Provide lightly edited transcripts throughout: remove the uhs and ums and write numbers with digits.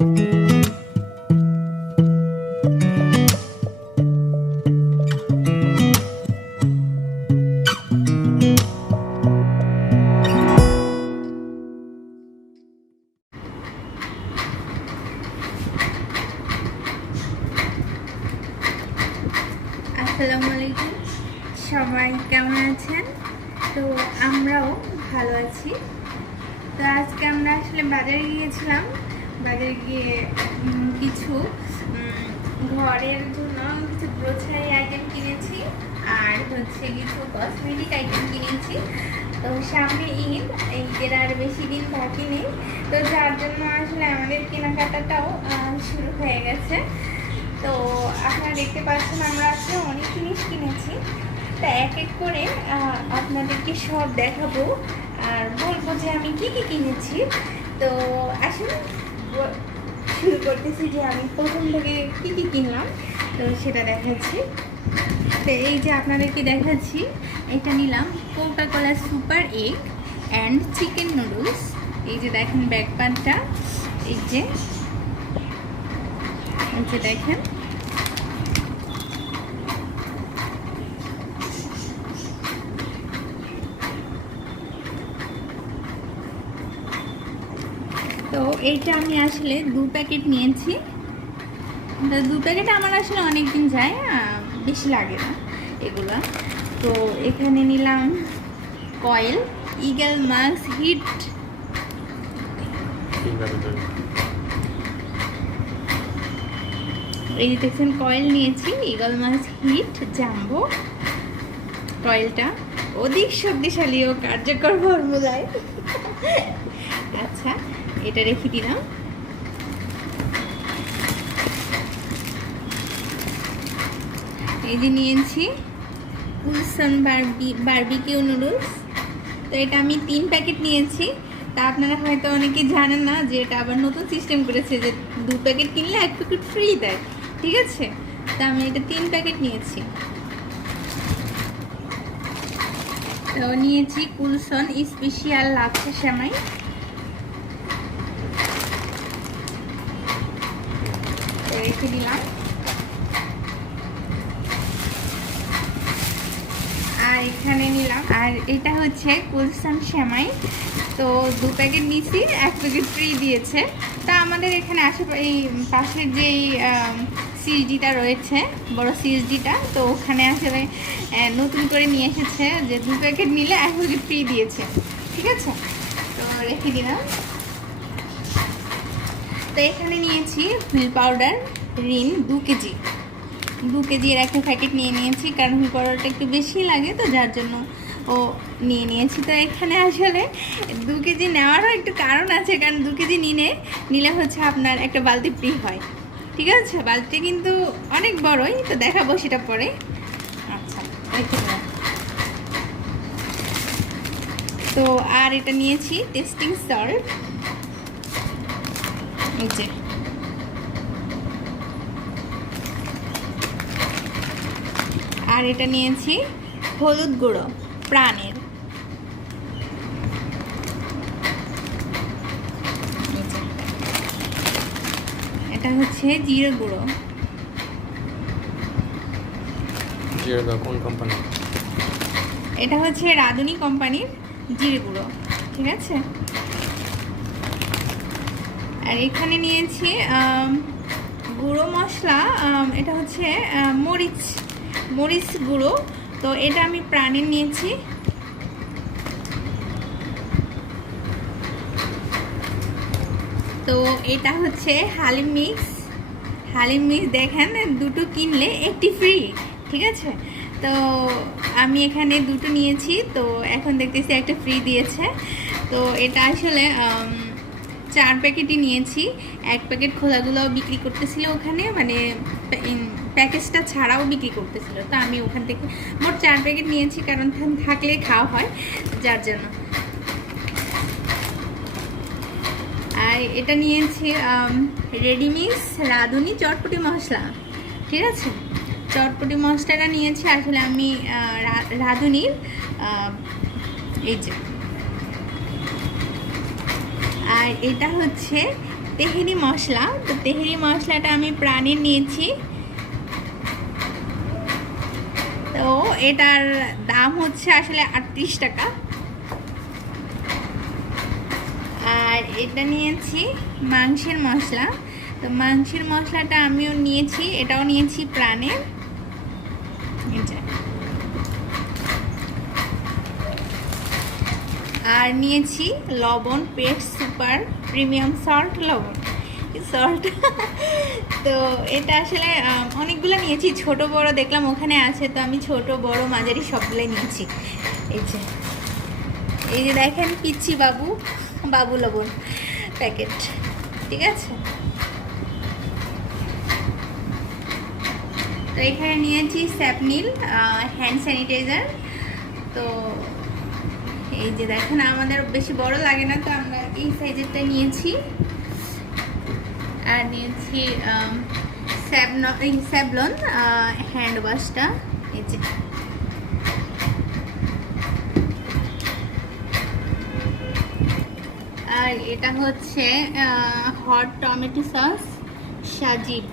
আসসালামু আলাইকুম, সবাই কেমন আছেন? তো আমরাও ভালো আছি। তো আজকে আমরা আসলে বাজারে গিয়েছিলাম। বাজারে গিয়ে কিছু ঘরের জন্য কিছু গ্রোসারি আইটেম কিনেছি, আর হচ্ছে কিছু কসমেটিক আইটেম কিনেছি। তো সামনে ঈদের আর বেশি দিন বাকি নেই, তো যার জন্য আসলে আমাদের কেনাকাটাটাও শুরু হয়ে গেছে। তো আপনারা দেখতে পাচ্ছেন আমরা আজকে অনেক জিনিস কিনেছি। তা এক এক করে আপনাদেরকে সব দেখাবো আর বলবো যে আমি কি কি কিনেছি। তো আসলে শুরু করতেছি যে আমি প্রথম থেকে কি কি কিনলাম, তো সেটা দেখাচ্ছি। তো এই যে আপনাদেরকে দেখাচ্ছি, এটা নিলাম Coca Cola super egg and chicken noodles. এই যে দেখেন ব্যাকপ্যানটা, এই যে দেখেন। তো এইটা আমি আসলে 2 প্যাকেট নিয়েছি। তো 2 প্যাকেট আমার আসলে অনেক দিন যায়, বেশি লাগে না এগুলো। তো এখানে নিলাম কয়েল ইগল মাক্স হিট। এই দেখছেন কয়েল নিয়েছি ইগল মাক্স হিট জাম্বো। কয়েলটা অধিক শক্তিশালী ও কার্যকর ফর্মুলায়। আচ্ছা, এটা রেখে দিলাম। এই যে নিয়েছি কুলসন বারবিকিউ নুডলস। তো এটা আমি 3 প্যাকেট নিয়েছি। তা আপনারা হয়তো অনেকে জানেন না যে এটা আবার নতুন সিস্টেম করেছে যে 2 প্যাকেট কিনলে 1 প্যাকেট ফ্রি দেয়, ঠিক আছে? তা আমি এটা 3 প্যাকেট নিয়েছি। তো নিয়েছি কুলসন স্পেশাল লাচ্ছা সেমাই। রেখে দিলাম। আর এখানে নিলাম, আর এটা হচ্ছে কুলসন সেমাই। তো 2 প্যাকেট নিয়েছি, 1 প্যাকেট ফ্রি দিয়েছে। তা আমাদের এখানে আশেপাশে এই পাশের যেই সিএসডিটা রয়েছে, বড় সিএসডিটা, তো ওখানে আসলে নতুন করে নিয়ে এসেছে যে 2 প্যাকেট নিলে 1 প্যাকেট ফ্রি দিয়েছে, ঠিক আছে? তো রেখে দিলাম। তো এখানে নিয়েছি হুইল পাউডার রিন 2 কেজি। 2 কেজির একটা প্যাকেট নিয়ে নিয়েছি, কারণ হুইল পাউডারটা একটু বেশি লাগে, তো যার জন্য ও নিয়ে নিয়েছি। তো এখানে আসলে 2 কেজি নেওয়ারও একটু কারণ আছে, কারণ 2 কেজি নিলে হচ্ছে আপনার একটা বালতি ফ্রি হয়, ঠিক আছে? বালতিটা কিন্তু অনেক বড়ই, তো দেখাবো সেটা পরে। আচ্ছা, তো আর এটা নিয়েছি টেস্টিং সল্ট। এই যে আর এটা নিয়েছি হলুদ গুঁড়ো প্রাণের। এটা হচ্ছে জিরে গুঁড়ো। কোন কোম্পানি? এটা হচ্ছে রাঁধুনি কোম্পানির জিরে গুঁড়ো, ঠিক আছে? আর এখানে নিয়েছি গুঁড়ো মশলা, এটা হচ্ছে মরিচ গুঁড়ো। তো এটা আমি প্রাণের নিয়েছি। তো এটা হচ্ছে হালিম মিক্স। দেখেন, 2টো কিনলে 1টি ফ্রি, ঠিক আছে? তো আমি এখানে 2টো নিয়েছি, তো এখন দেখতেছি 1টা ফ্রি দিয়েছে। তো এটা আসলে 4 প্যাকেটই নিয়েছি। 1 প্যাকেট খোলাগুলো বিক্রি করতেছিল ওখানে, মানে প্যাকেজটা ছাড়াও বিক্রি করতেছিল। তো আমি ওখান থেকে মোট 4 প্যাকেট নিয়েছি, কারণ থাকলে খাওয়া হয়, যার জন্য। আর এটা নিয়েছি রেডিমিক্স রাঁধুনি চটপটি মশলা, ঠিক আছে? চটপটি মশলাটা নিয়েছি আসলে আমি রাঁধুনির, এই যে। আর এটা হচ্ছে তেহেরি মশলা। তো তেহেরি মশলাটা আমি প্রাণের নিয়েছি। তো এটার দাম হচ্ছে আসলে 38 টাকা। আর এটা নিয়েছি মাংসের মশলা। তো মাংসের মশলাটা আমিও নিয়েছি, এটাও নিয়েছি প্রাণের। আর নিয়েছি লবণ, পেস্ট সুপার প্রিমিয়াম সল্ট লবণ সল্ট। তো এটা আসলে অনেকগুলো নিয়েছি, ছোট বড় দেখলাম ওখানে আছে, তো আমি ছোট বড় মাঝারি সবগুলো নিয়েছি। এই যে দেখেন পিচ্ছি বাবু লবণ প্যাকেট, ঠিক আছে। তো এখানে নিয়েছি স্যাপনিল হ্যান্ড স্যানিটাইজার। তো এই যে দেখেন আমাদের বেশি বড় লাগে না, তো আমরা এই সাইজেরটা নিয়েছি। আর নিয়েছি স্যাভলন হ্যান্ড ওয়াশটা, এই যে। আর এটা হচ্ছে হট টমেটো সস সাজিব,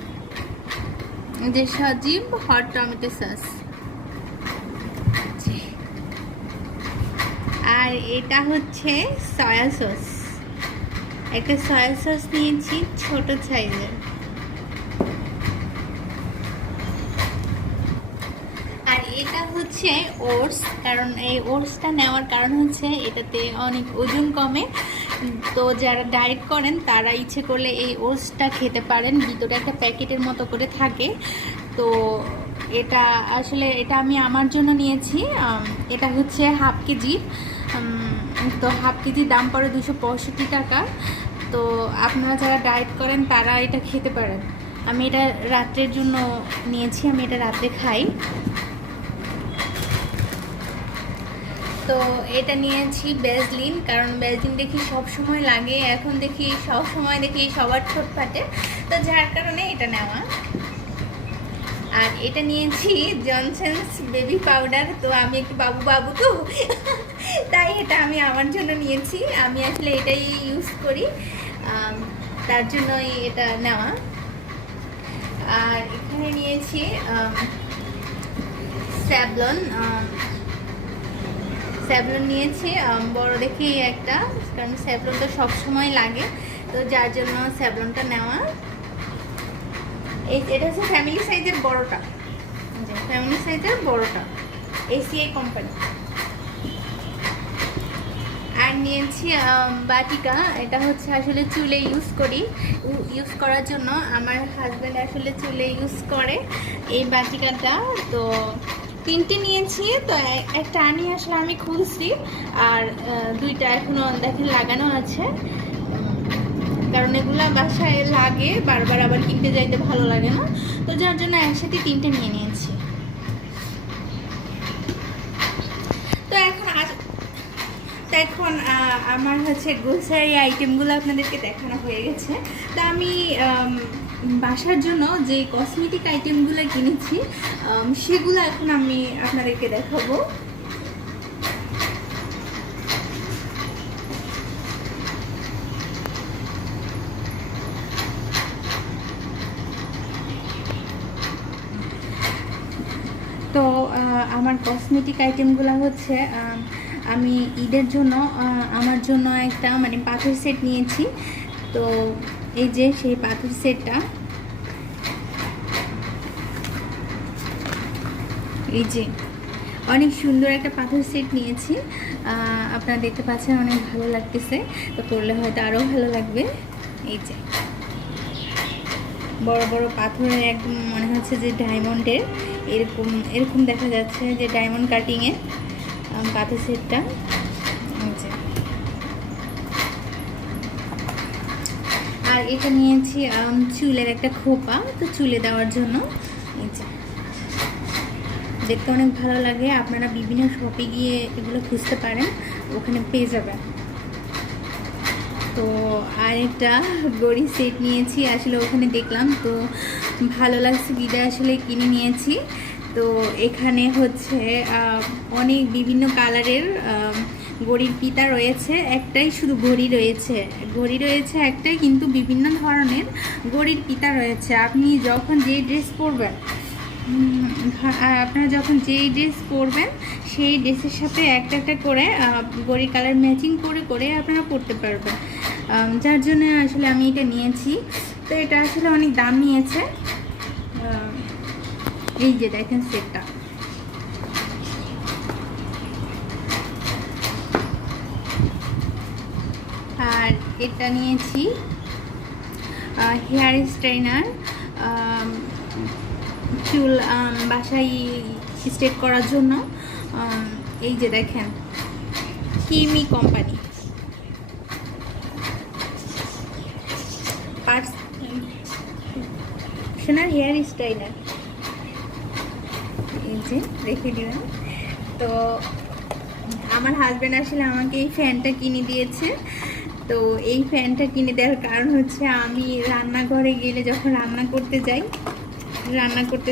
যে সাজিব হট টমেটো সস। আর এটা হচ্ছে সয়া সস, একটা সয়া সস নিয়েছি ছোট সাইজের। আর এটা হচ্ছে ওটস, কারণ এই ওটসটা নেওয়ার কারণ হচ্ছে এটাতে অনেক ওজন কমে। তো যারা ডায়েট করেন তারা ইচ্ছে করলে এই ওটসটা খেতে পারেন, ভিতরে একটা প্যাকেটের মতো করে থাকে। তো এটা আসলে এটা আমি আমার জন্য নিয়েছি। এটা হচ্ছে হাফ কেজি। তো হাফ কেজির দাম পড়ে 265 টাকা। তো আপনারা যারা ডায়েট করেন তারা এটা খেতে পারেন। আমি এটা রাত্রের জন্য নিয়েছি, আমি এটা রাত্রে খাই। তো এটা নিয়েছি ভ্যাসলিন, কারণ ভ্যাসলিন দেখি সব সময় লাগে, এখন দেখি সব সময় দেখি সবার ঠোঁট ফাটে, তো যার কারণে এটা নেওয়া। আর এটা নিয়েছি জনসন্স বেবি পাউডার। তো আমি একটু বাবু তো তাই এটা আমি আমার জন্য নিয়েছি, আমি আসলে এটাই ইউজ করি, তার জন্যই এটা নেওয়া। আর এখানে নিয়েছি স্যাভলন নিয়েছি বড় দেখি একটা, কারণ স্যাভলন তো সবসময় লাগে, তো যার জন্য স্যাভলনটা নেওয়া। এটা হচ্ছে ফ্যামিলি সাইজের বড়টা, ফ্যামিলি সাইজের বড়টা, এসিআই কোম্পানি। আর নিয়েছি বাটিকা, এটা হচ্ছে আসলে চুলে ইউজ করার জন্য। আমার হাজব্যান্ড আসলে চুলে ইউজ করে এই বাটিকাটা। তো 3টে নিয়েছি, তো একটা আনি আসলে আমি খুলছি, আর 2টা এখনো দেখেন লাগানো আছে, কারণ এগুলা বাসায় লাগে, বারবার আবার কিনতে যাইতে ভালো লাগে না, তো যার জন্য একসাথে 3টে নিয়ে নিয়েছি। তো এখন আমার হচ্ছে গ্রোসারি আইটেমগুলো আপনাদেরকে দেখানো হয়ে গেছে। তো আমি বাসার জন্য যে কসমেটিক আইটেমগুলো কিনেছি সেগুলো এখন আমি আপনাদেরকে দেখাবো। তো আমার কসমেটিক আইটেমগুলো হচ্ছে আমি ঈদের জন্য আমার জন্য একটা মানে পাথর সেট নিয়েছি। তো এই যে সেই পাথর সেটটা, এই যে অনেক সুন্দর একটা পাথর সেট নিয়েছি, আপনারা দেখতে পাচ্ছেন অনেক ভালো লাগতেছে, তো করলে হয়তো আরও ভালো লাগবে। এই যে বড় বড় পাথরের একদম মনে হচ্ছে যে ডায়মন্ডের, এরকম দেখা যাচ্ছে যে ডায়মন্ড কাটিংয়ের পাথর সেটটা। আর এটা নিয়েছি চুলের একটা খোপা, তো চুলে দেওয়ার জন্য। এই যে দেখতে অনেক ভালো লাগে, আপনারা বিভিন্ন শপে গিয়ে এগুলো খুঁজতে পারেন, ওখানে পেয়ে যাবেন। তো আরেকটা গড়ি সেট নিয়েছি, আসলে ওখানে দেখলাম তো ভালো লাগছে, বিদায় আসলে কিনে নিয়েছি। তো এখানে হচ্ছে অনেক বিভিন্ন কালারের ঘড়ির পিতা রয়েছে একটাই, শুধু ঘড়ি রয়েছে একটাই, কিন্তু বিভিন্ন ধরনের ঘড়ির পিতা রয়েছে। আপনি যখন যে ড্রেস পরবেন, আপনারা যখন যেই ড্রেস পরবেন সেই ড্রেসের সাথে একটা একটা করে ঘড়ির কালার ম্যাচিং করে করে আপনারা পরতে পারবেন। যার জন্য আসলে আমি এটা নিয়েছি। তো এটা আসলে অনেক দাম নিয়েছে। এই যে দেখেন সেটটা, আর এটা নিয়েছি হেয়ার স্ট্রেনার, চুল বাসায় স্ট্রেট করার জন্য। এই যে দেখেন কিমি কোম্পানি পার্সোনাল হেয়ার স্টাইলার, এই যে রেখে দিলাম। তো আমার হাজব্যান্ড আসলে আমাকে এই ফ্যানটা কিনে দিয়েছে। তো এই ফ্যানটা কিনে দেওয়ার কারণ হচ্ছে আমি রান্নাঘরে গেলে যখন রান্না করতে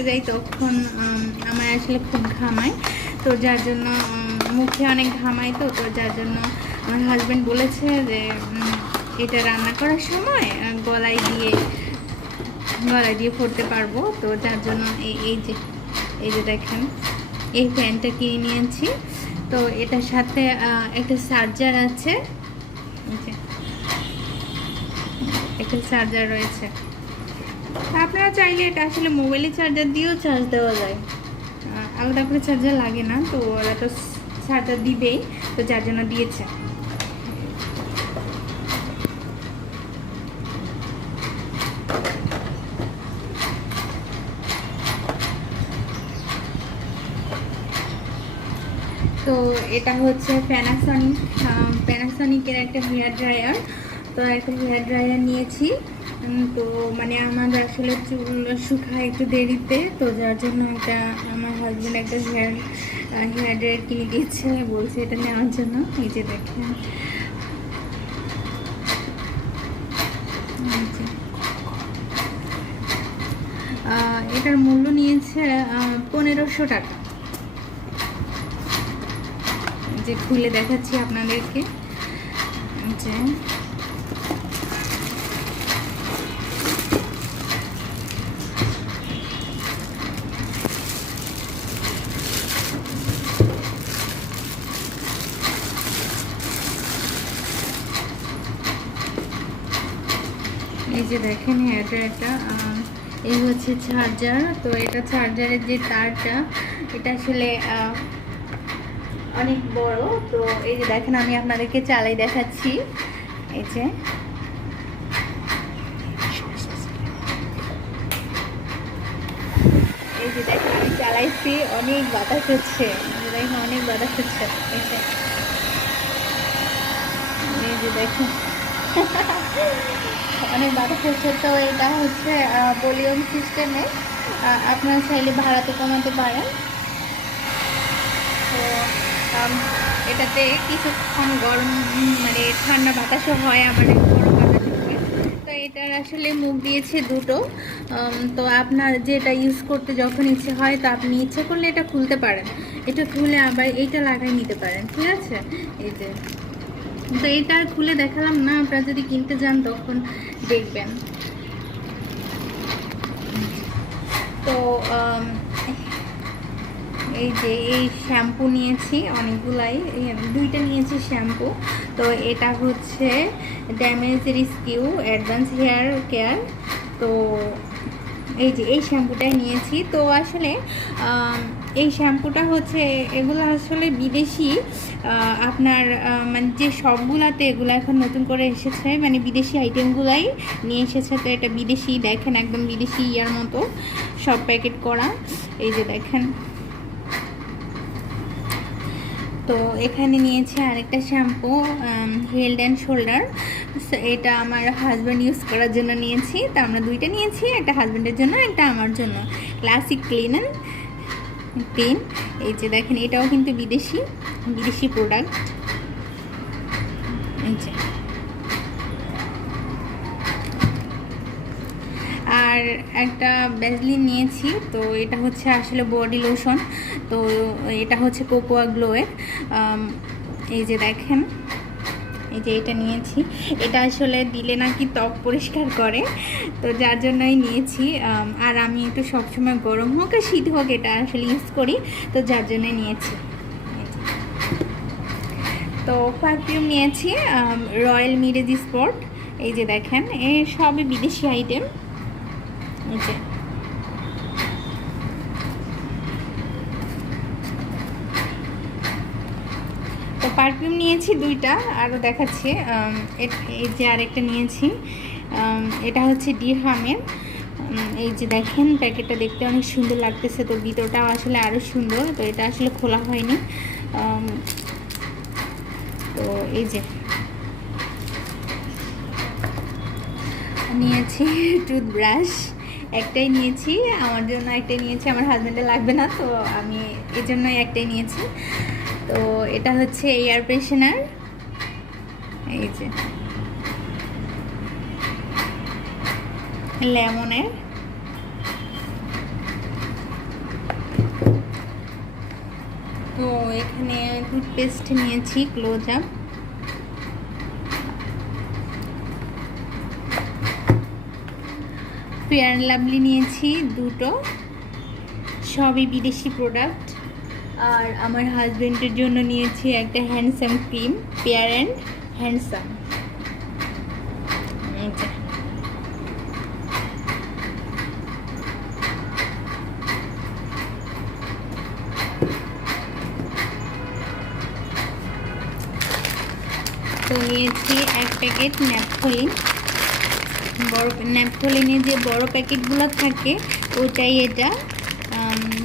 যাই তখন আমার আসলে খুব ঘামায়। তো যার জন্য মুখে অনেক ঘামায়, তো যার জন্য আমার হাজব্যান্ড বলেছে যে এটা রান্না করার সময় গলায় দিয়ে পরতে পারবো। তো যার জন্য এই যে দেখেন এই ফ্যানটা কিনে নিয়েছি। তো এটার সাথে একটা চার্জার আছে, একটা চার্জার রয়েছে। আপনারা চাইলে এটা আসলে মোবাইলে চার্জার দিয়েও চার্জ দেওয়া যায়, আলাদা করে চার্জার লাগে না। তো ওরা তো চার্জার দিবেই, তো যার জন্য দিয়েছে। তো এটা হচ্ছে প্যানাসনিকের একটা হেয়ার ড্রায়ার। তো একটা হেয়ার ড্রায়ার নিয়েছি। তো মানে আমার আসলে চুল শুকায় একটু দেরিতে, তো যার জন্য এটা আমার হাজব্যান্ড একটা হেয়ার ড্রায়ার কিনে দিয়েছে, বলছে এটা নেওয়ার জন্য। এই যে দেখেন এটার মূল্য নিয়েছে 1500 টাকা। যে খুলে দেখাচ্ছি আপনাদেরকে, যে এই যে দেখেন হেয়ার ড্রায়ারটা, এই হচ্ছে চার্জার। তো এটা চার্জারের যে তারটা, এটা আসলে অনেক বড়। তো এই যে দেখেন আমি আপনাদেরকে চালাই দেখাচ্ছি। এই যে দেখেন আমি চালাইছি, অনেক বাতাস হচ্ছে, দেখেন অনেক বাতাস হচ্ছে। এই যে দেখেন অনেক বাতাস হচ্ছে। তো এটা হচ্ছে ভলিউম সিস্টেমে, আপনারা চাইলে ভাড়াতে কমাতে পারেন। তো এটাতে কিছুক্ষণ গরম মানে ঠান্ডা বাতাসও হয়, আবার গরম বাতাসও হয়। তো এটার আসলে মুখ দিয়েছে দুটো। তো আপনার যেটা ইউজ করতে যখন ইচ্ছে হয়, তো আপনি ইচ্ছে করলে এটা খুলতে পারেন, এটা খুলে আবার এইটা লাগাই নিতে পারেন, ঠিক আছে। এই যে, তো এটা আর খুলে দেখালাম না, আপনারা যদি কিনতে যান তখন দেখবেন। তো এই যে এই শ্যাম্পু নিয়েছি অনেকগুলাই, দুইটা নিয়েছি শ্যাম্পু। তো এটা হচ্ছে damage rescue advance hair care. তো এই যে এই শ্যাম্পুটাই নিয়েছি। তো আসলে এই শ্যাম্পুটা হচ্ছে, এগুলো আসলে বিদেশি, আপনার মানে যে সবগুলাতে এগুলো এখন নতুন করে এসেছে, মানে বিদেশি আইটেমগুলাই নিয়ে এসেছে। তো এটা বিদেশি, দেখেন একদম বিদেশি ইয়ার মতো সব প্যাকেট করা। এই যে দেখেন। তো এখানে নিয়েছি আরেকটা শ্যাম্পু, হেড অ্যান্ড শোল্ডার। এটা আমার হাজব্যান্ড ইউজ করার জন্য নিয়েছি। তো আমরা দুইটা নিয়েছি, একটা হাজব্যান্ডের জন্য, একটা আমার জন্য। Classic clean. এই যে দেখেন এটাও কিন্তু বিদেশি প্রোডাক্ট। এই যে, আর একটা ভ্যাসলিন নিয়েছি। তো এটা হচ্ছে আসলে বডি লোশন। তো এটা হচ্ছে কোকোয়া গ্লোয়ের। এই যে দেখেন, এই যে এটা নিয়েছি। এটা আসলে দিলে নাকি ত্বক পরিষ্কার করে, তো যার জন্যই নিয়েছি। আর আমি একটু সবসময় গরম হোক আর শীত হোক এটা আসলে ইউজ করি, তো যার জন্যই নিয়েছি। তো পারফিউম নিয়েছি রয়্যাল মিরেজ স্পট। এই যে দেখেন, এই সবই বিদেশি আইটেম। এই যে তো পারফিউম নিয়েছি দুইটা, আরও দেখাচ্ছি। এই যে আরেকটা নিয়েছি, এটা হচ্ছে ডিরহামের। এই যে দেখেন, প্যাকেটটা দেখতে অনেক সুন্দর লাগতেছে, তো ভিতরটাও আসলে আরও সুন্দর। তো এটা আসলে খোলা হয়নি। তো এই যে নিয়েছি টুথব্রাশ, একটাই নিয়েছি আমার জন্য, একটাই নিয়েছি, আমার হাজব্যান্ডের লাগবে না, তো আমি এই জন্যই একটাই নিয়েছি। তো এটা হচ্ছে এয়ার ফ্রেশনার, এই যে লেমনের। তো এখানে টুথপেস্ট নিয়েছি close up. Fair and lovely নিয়েছি দুটো, সবই বিদেশি প্রোডাক্ট। আর আমার হাজবেন্ডের জন্য নিয়েছি একটা handsome cream, fair and handsome. তো নিয়েছি এক প্যাকেট ন্যাপথলিন, বড় ন্যাপথলিনের যে বড় প্যাকেটগুলো থাকে ওটাই এটা।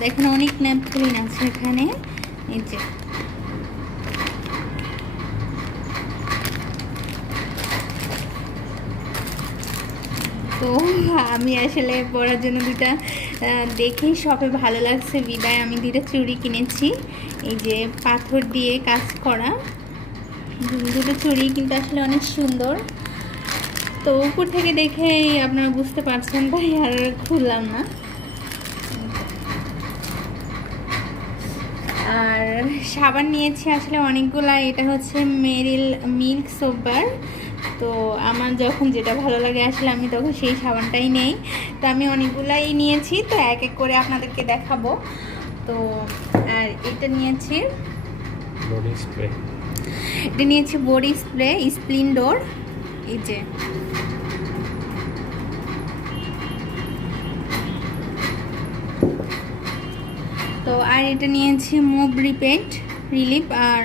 দেখেন অনেক ন্যাপথলিন আছে এখানে। এই যে তো আমি আসলে পরার জন্য দুটা দেখেই শপে ভালো লাগছে বিদায় আমি দুটো চুড়ি কিনেছি। এই যে পাথর দিয়ে কাজ করা দুটো চুড়ি, কিন্তু আসলে অনেক সুন্দর। তো উপর থেকে দেখেই আপনারা বুঝতে পারছেন, তাই আর খুললাম না। আর সাবান নিয়েছি আসলে অনেকগুলা, এটা হচ্ছে মেরিল মিল্ক সোপ বার। তো আমার যখন যেটা ভালো লাগে আসলে আমি তখন সেই সাবানটাই নেই। তো আমি অনেকগুলাই নিয়েছি, তো এক এক করে আপনাদেরকে দেখাবো। তো আর এটা নিয়েছি বডি স্প্রে, এটা নিয়েছি বডি স্প্রে স্প্লেন্ডর। এই যে তো আর এটা নিয়েছি মুভ রিলিফ। আর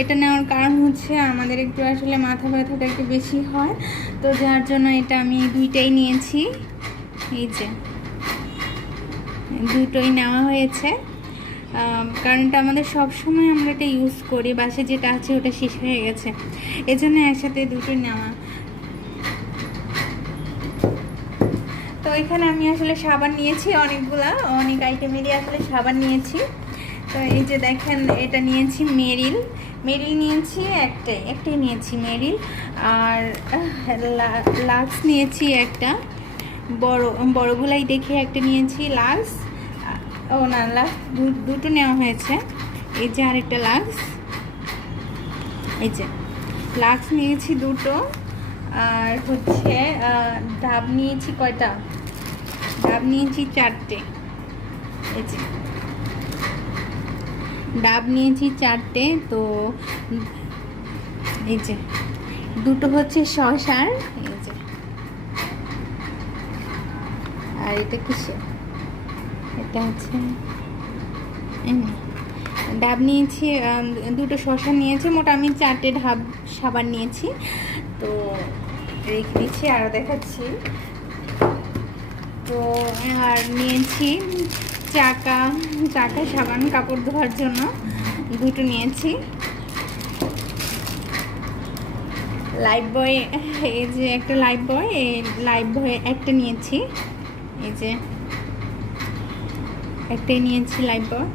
এটা নেওয়ার কারণ হচ্ছে আমাদের একটু আসলে মাথা ব্যথাটা একটু বেশি হয়, তো যার জন্য এটা আমি দুইটাই নিয়েছি। এই যে দুটোই নেওয়া হয়েছে, কারণ এটা আমাদের সবসময় আমরা এটা ইউজ করি, বাসায় যেটা আছে ওটা শেষ হয়ে গেছে, এজন্য একসাথে দুটোই নেওয়া। তো এখানে আমি আসলে সাবান নিয়েছি অনেকগুলা, অনেক আইটেমেরই আসলে সাবান নিয়েছি। তো এই যে দেখেন, এটা নিয়েছি মেরিল নিয়েছি একটাই নিয়েছি মেরিল। আর লাক্স নিয়েছি একটা, বড়গুলাই দেখে একটা নিয়েছি লাক্স। ও না, লাক্স দুটো নেওয়া হয়েছে। এই যে আরেকটা লাক্স, এই যে লাক্স নিয়েছি দুটো। আর হচ্ছে ডাব নিয়েছি কয়টা, ডাব নিয়েছি 4টে। এই যে ডাব নিয়েছি 4টে। তো এই যে দুটো হচ্ছে শসার, এই যে আর এটা কিসে, এটা হচ্ছে ডাব নিয়েছি, দুটো শসা নিয়েছি, মোট আমি 4টে ডাব সাবান নিয়েছি। তো রেখে দিচ্ছি, আরও দেখাচ্ছি। তো আর নিয়েছি চাকা সাবান কাপড় ধোয়ার জন্য দুটো নিয়েছি। লাইফ বয়, এই যে একটা লাইফ বয়, এই লাইফ বয় একটা নিয়েছি। এই যে একটাই নিয়েছি লাইফ বয়।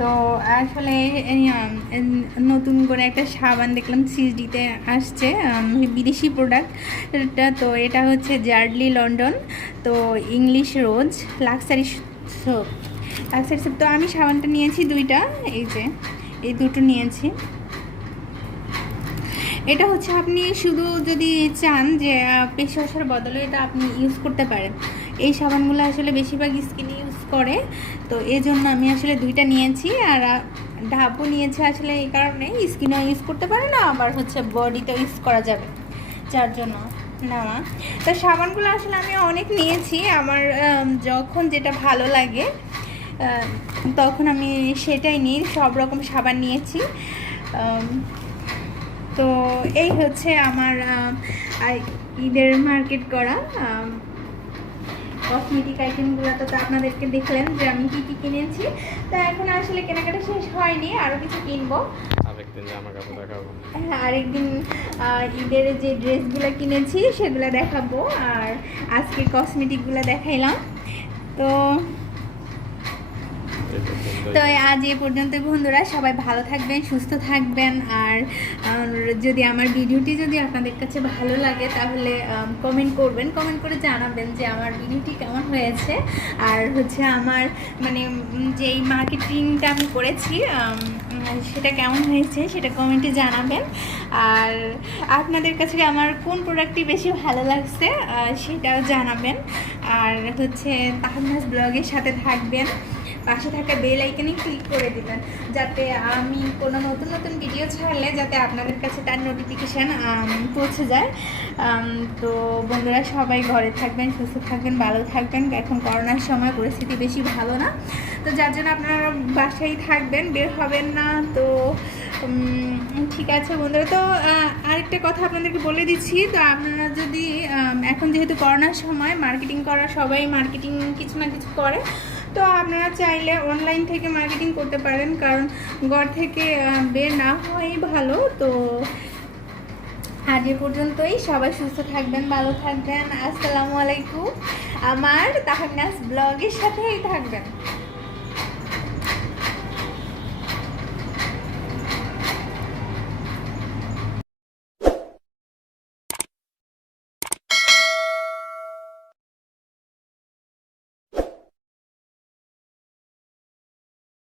তো আসলে নতুন করে একটা সাবান দেখলাম সিএসডিতে আসছে, বিদেশি প্রোডাক্টটা। তো এটা হচ্ছে জার্ডলি লন্ডন, তো ইংলিশ রোজ লাক্সারি সোপ, লাক্সের সোপ। তো আমি সাবানটা নিয়েছি দুইটা, এই যে এই দুটো নিয়েছি। এটা হচ্ছে আপনি শুধু যদি চান যে ফেস ওয়াশের বদলে এটা আপনি ইউজ করতে পারেন। এই সাবানগুলো আসলে বেশিরভাগ স্কিনে ইউজ করে, তো এই জন্য আমি আসলে দুইটা নিয়েছি। আর ডাবও নিয়েছি আসলে এই কারণে স্কিনেও ইউজ করতে পারে না, আবার হচ্ছে বডিতেও ইউজ করা যাবে, যার জন্য নেওয়া। তো সাবানগুলো আসলে আমি অনেক নিয়েছি, আমার যখন যেটা ভালো লাগে তখন আমি সেটাই নিই। সব রকম সাবান নিয়েছি। তো এই হচ্ছে আমার ঈদের মার্কেট করা কসমেটিক আইটেমগুলো। তো আপনাদেরকে দেখলেন যে আমি কী কী কিনেছি। তো এখন আসলে কেনাকাটা শেষ হয়নি, আরও কিছু কিনবো। আরেকদিন জামা কাপড় দেখাবো। হ্যাঁ, আরেকদিন ঈদের যে ড্রেসগুলো কিনেছি সেগুলো দেখাবো, আর আজকে কসমেটিকগুলো দেখাইলাম। তো তো আজ এ পর্যন্ত বন্ধুরা, সবাই ভালো থাকবেন, সুস্থ থাকবেন। আর যদি আমার ভিডিওটি যদি আপনাদের কাছে ভালো লাগে তাহলে কমেন্ট করবেন, কমেন্ট করে জানাবেন যে আমার ভিডিওটি কেমন হয়েছে। আর হচ্ছে আমার মানে যেই মার্কেটিংটা আমি করেছি সেটা কেমন হয়েছে সেটা কমেন্টে জানাবেন। আর আপনাদের কাছে আমার কোন প্রোডাক্টটি বেশি ভালো লাগছে সেটাও জানাবেন। আর হচ্ছে তাহমিনাস ব্লগের সাথে থাকবেন, পাশে থাকা বেল আইকনে ক্লিক করে দিবেন, যাতে আমি কোনো নতুন নতুন ভিডিও ছাড়লে যাতে আপনাদের কাছে তার নোটিফিকেশান পৌঁছে যায়। তো বন্ধুরা, সবাই ঘরে থাকবেন, সুস্থ থাকবেন, ভালো থাকবেন। এখন করোনার সময় পরিস্থিতি বেশি ভালো না, তো যার জন্য আপনারা বাসায় থাকবেন, বের হবেন না। তো ঠিক আছে বন্ধুরা। তো আরেকটা কথা আপনাদেরকে বলে দিচ্ছি, তো আপনারা যদি এখন যেহেতু করোনার সময় মার্কেটিং করা, সবাই মার্কেটিং কিছু না কিছু করে, তো আপনারা চাইলে অনলাইন থেকে মার্কেটিং করতে পারেন, কারণ ঘর থেকে বের না হওয়াই ভালো। তো আজ এ পর্যন্তই, সবাই সুস্থ থাকবেন, ভালো থাকবেন। আসসালামু আলাইকুম। আমার তাহমিনাস ব্লগের সাথেই থাকবেন।